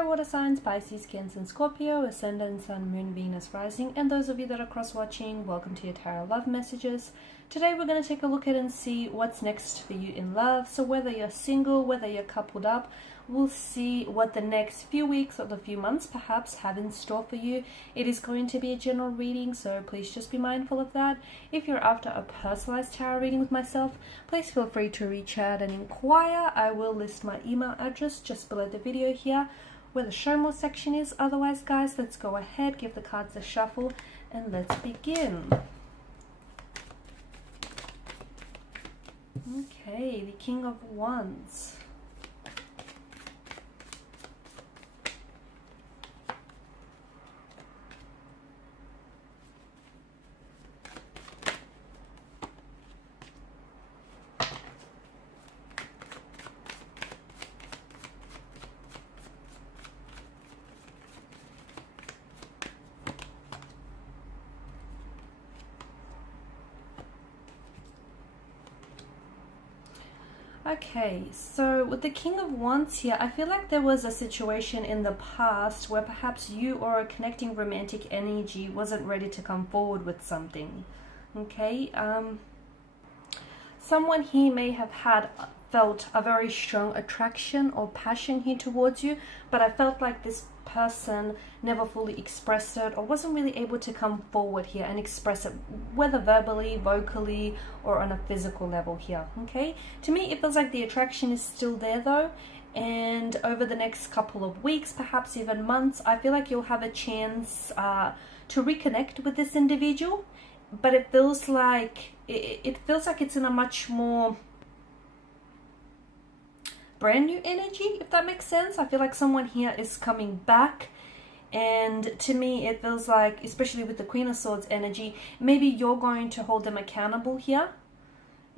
Hi water signs, Pisces, Cancer and Scorpio, Ascendant, Sun, Moon, Venus, Rising, and those of you that are cross-watching, welcome to your Tarot Love Messages. Today we're going to take a look at and see what's next for you in love. So whether you're single, whether you're coupled up, we'll see what the next few weeks or the few months perhaps have in store for you. It is going to be a general reading, so please just be mindful of that. If you're after a personalized tarot reading with myself, please feel free to reach out and inquire. I will list my email address just below the video here, where the show more section is. Otherwise, guys, let's go ahead, give the cards a shuffle, and let's begin. Okay, the King of Wands. Okay, so with the King of Wands here, I feel like there was a situation in the past where perhaps you or a connecting romantic energy wasn't ready to come forward with something. Okay, someone here may have felt a very strong attraction or passion here towards you, but I felt like this person never fully expressed it or wasn't really able to come forward here and express it, whether verbally, vocally, or on a physical level here. Okay, to me it feels like the attraction is still there though, and over the next couple of weeks, perhaps even months, I feel like you'll have a chance to reconnect with this individual, but it feels like it's in a much more brand new energy, if that makes sense. I feel like someone here is coming back, and to me it feels like, especially with the Queen of Swords energy, maybe you're going to hold them accountable here.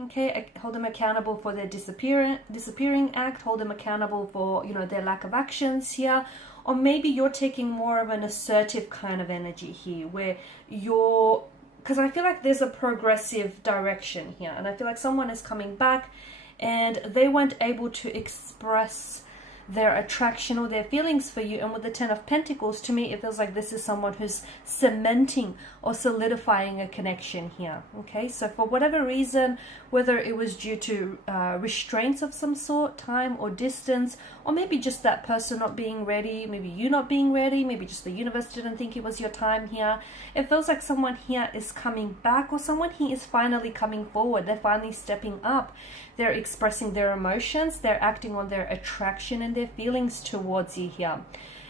Okay, hold them accountable for their disappearing act, hold them accountable for, you know, their lack of actions here, or maybe you're taking more of an assertive kind of energy here, where you're, because I feel like there's a progressive direction here, and I feel like someone is coming back and they weren't able to express their attraction or their feelings for you. And with the Ten of Pentacles, to me it feels like this is someone who's cementing or solidifying a connection here. Okay, so for whatever reason, whether it was due to restraints of some sort, time or distance, or maybe just that person not being ready, maybe you not being ready, maybe just the universe didn't think it was your time here, it feels like someone here is coming back, or someone here is finally coming forward. They're finally stepping up, they're expressing their emotions, they're acting on their attraction and their feelings towards you here.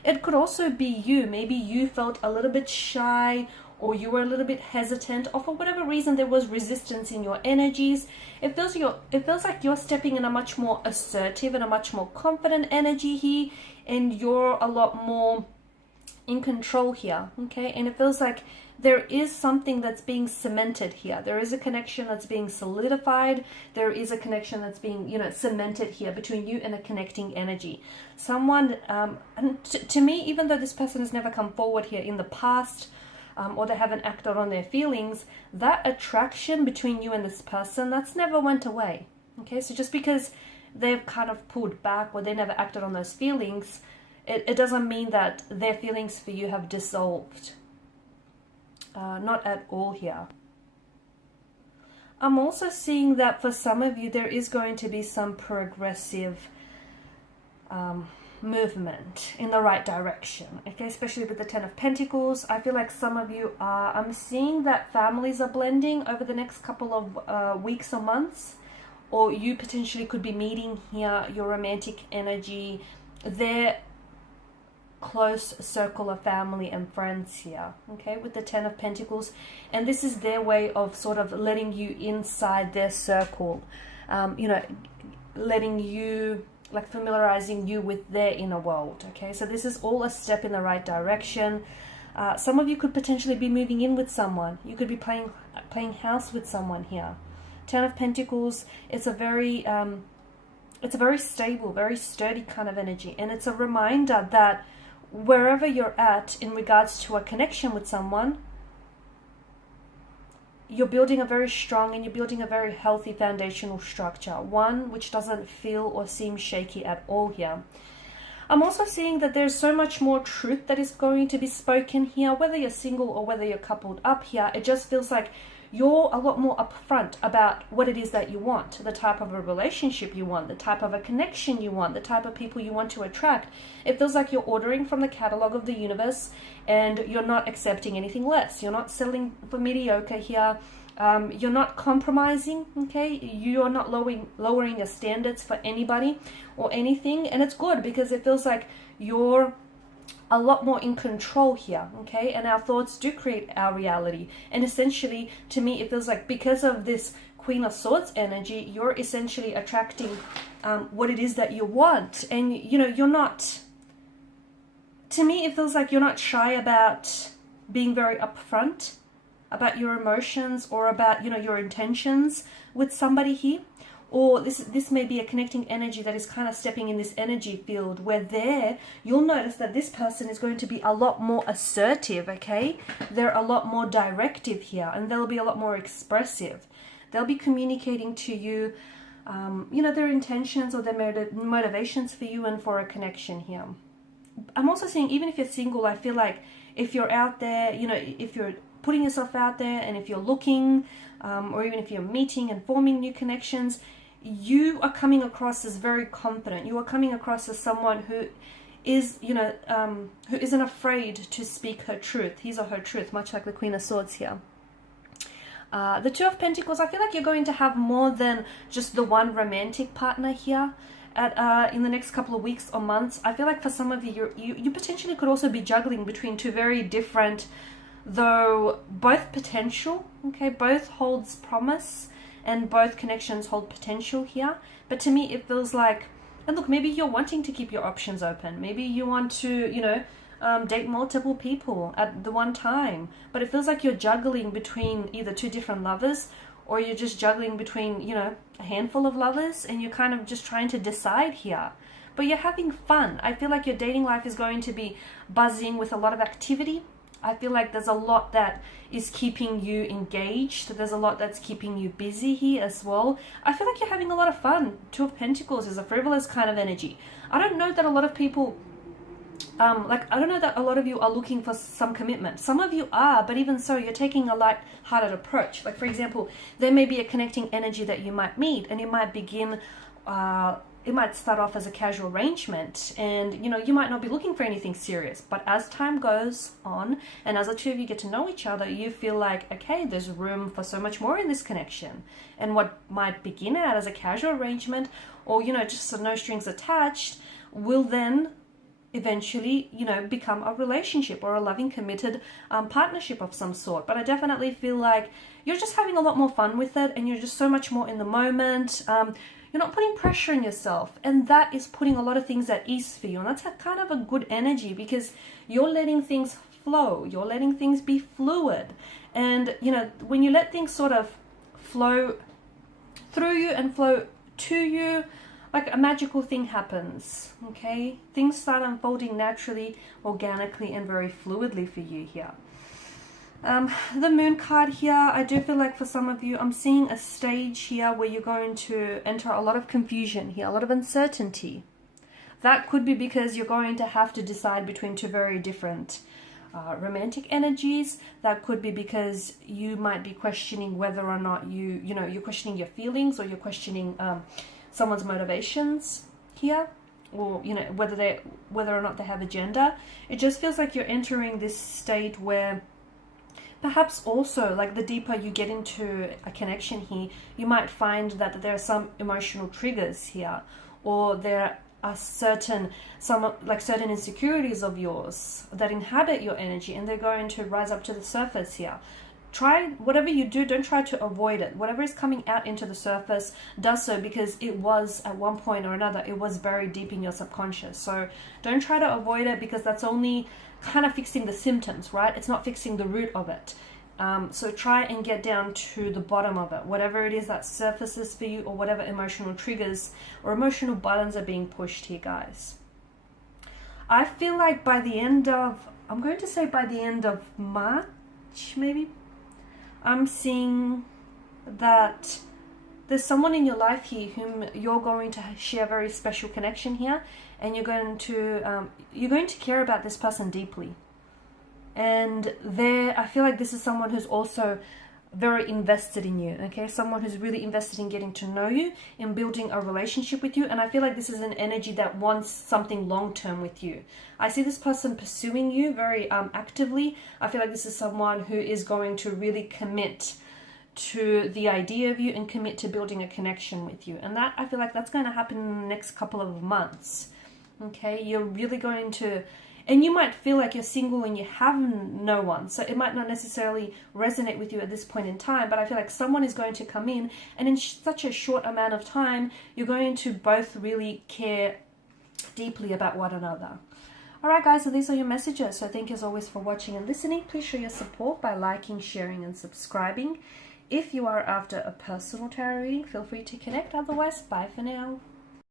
It could also be you. Maybe you felt a little bit shy, or you were a little bit hesitant, or for whatever reason there was resistance in your energies. It feels like you're stepping in a much more assertive and a much more confident energy here, and you're a lot more in control here. Okay, and it feels like there is something that's being cemented here. There is a connection that's being solidified. There is a connection that's being, you know, cemented here between you and a connecting energy. Someone, and to me, even though this person has never come forward here in the past, or they haven't acted on their feelings, that attraction between you and this person, that's never went away. Okay, so just because they've kind of pulled back or they never acted on those feelings, it doesn't mean that their feelings for you have dissolved. Not at all here. I'm also seeing that for some of you there is going to be some progressive movement in the right direction. Okay, especially with the Ten of Pentacles. I feel like some of you are, I'm seeing that families are blending over the next couple of weeks or months, or you potentially could be meeting here your romantic energy, their close circle of family and friends here. Okay, with the Ten of Pentacles, and this is their way of sort of letting you inside their circle, you know, letting you, like, familiarizing you with their inner world. Okay, so this is all a step in the right direction. Some of you could potentially be moving in with someone. You could be playing house with someone here. Ten of Pentacles, it's a very stable, very sturdy kind of energy, and it's a reminder that wherever you're at in regards to a connection with someone, you're building a very strong and you're building a very healthy foundational structure, one which doesn't feel or seem shaky at all here. I'm also seeing that there's so much more truth that is going to be spoken here, whether you're single or whether you're coupled up here. It just feels like you're a lot more upfront about what it is that you want, the type of a relationship you want, the type of a connection you want, the type of people you want to attract. It feels like you're ordering from the catalog of the universe and you're not accepting anything less. You're not settling for mediocre here. You're not compromising, okay? You're not lowering your standards for anybody or anything. And it's good because it feels like you're a lot more in control here, okay? And our thoughts do create our reality. And essentially, to me, it feels like because of this Queen of Swords energy, you're essentially attracting what it is that you want. And, you know, you're not, to me, it feels like you're not shy about being very upfront about your emotions or about, you know, your intentions with somebody here. Or this may be a connecting energy that is kind of stepping in this energy field where you'll notice that this person is going to be a lot more assertive, okay? They're a lot more directive here, and they'll be a lot more expressive. They'll be communicating to you, you know, their intentions or their motivations for you and for a connection here. I'm also seeing, even if you're single, I feel like if you're out there, you know, if you're putting yourself out there and if you're looking, or even if you're meeting and forming new connections, you are coming across as very confident. You are coming across as someone who is, you know, who isn't afraid to speak her truth, his or her truth, much like the Queen of Swords here. The Two of Pentacles, I feel like you're going to have more than just the one romantic partner here in the next couple of weeks or months. I feel like for some of you, you potentially could also be juggling between two very different, though both potential, okay, both holds promise and both connections hold potential here. But to me it feels like, and look, maybe you're wanting to keep your options open, maybe you want to, you know, date multiple people at the one time, but it feels like you're juggling between either two different lovers, or you're just juggling between, you know, a handful of lovers, and you're kind of just trying to decide here. But you're having fun. I feel like your dating life is going to be buzzing with a lot of activity. I feel like there's a lot that is keeping you engaged. There's a lot that's keeping you busy here as well. I feel like you're having a lot of fun. Two of Pentacles is a frivolous kind of energy. I don't know that a lot of people, I don't know that a lot of you are looking for some commitment. Some of you are, but even so, you're taking a light-hearted approach. Like, for example, there may be a connecting energy that you might meet, and it might begin, it might start off as a casual arrangement, and, you know, you might not be looking for anything serious. But as time goes on, and as the two of you get to know each other, you feel like, okay, there's room for so much more in this connection. And what might begin out as a casual arrangement, or, you know, just no strings attached, will then eventually, you know, become a relationship or a loving, committed partnership of some sort. But I definitely feel like you're just having a lot more fun with it, and you're just so much more in the moment. You're not putting pressure on yourself, and that is putting a lot of things at ease for you. And that's a kind of a good energy, because you're letting things flow, you're letting things be fluid. And, you know, when you let things sort of flow through you and flow to you, like a magical thing happens, okay? Things start unfolding naturally, organically, and very fluidly for you here. The Moon card here, I do feel like for some of you, I'm seeing a stage here where you're going to enter a lot of confusion here, a lot of uncertainty. That could be because you're going to have to decide between two very different romantic energies. That could be because you might be questioning whether or not you're questioning your feelings, or you're questioning someone's motivations here, or, you know, whether or not they have a gender. It just feels like you're entering this state where perhaps also, like, the deeper you get into a connection here, you might find that there are some emotional triggers here, or there are certain insecurities of yours that inhabit your energy, and they're going to rise up to the surface here. Try, whatever you do, don't try to avoid it. Whatever is coming out into the surface, does so because it was, at one point or another, it was buried deep in your subconscious. So don't try to avoid it, because that's only kind of fixing the symptoms, right? It's not fixing the root of it. So try and get down to the bottom of it, whatever it is that surfaces for you, or whatever emotional triggers or emotional buttons are being pushed here, guys. I feel like by the end of March, maybe, I'm seeing that there's someone in your life here whom you're going to share a very special connection here, and you're going to care about this person deeply. And I feel like this is someone who's also very invested in you, okay? Someone who's really invested in getting to know you, in building a relationship with you. And I feel like this is an energy that wants something long-term with you. I see this person pursuing you very actively. I feel like this is someone who is going to really commit to the idea of you and commit to building a connection with you. And that, I feel like that's going to happen in the next couple of months, okay? You're really going to... And you might feel like you're single and you have no one. So it might not necessarily resonate with you at this point in time. But I feel like someone is going to come in. And in such a short amount of time, you're going to both really care deeply about one another. Alright guys, so these are your messages. So thank you as always for watching and listening. Please show your support by liking, sharing and subscribing. If you are after a personal tarot reading, feel free to connect. Otherwise, bye for now.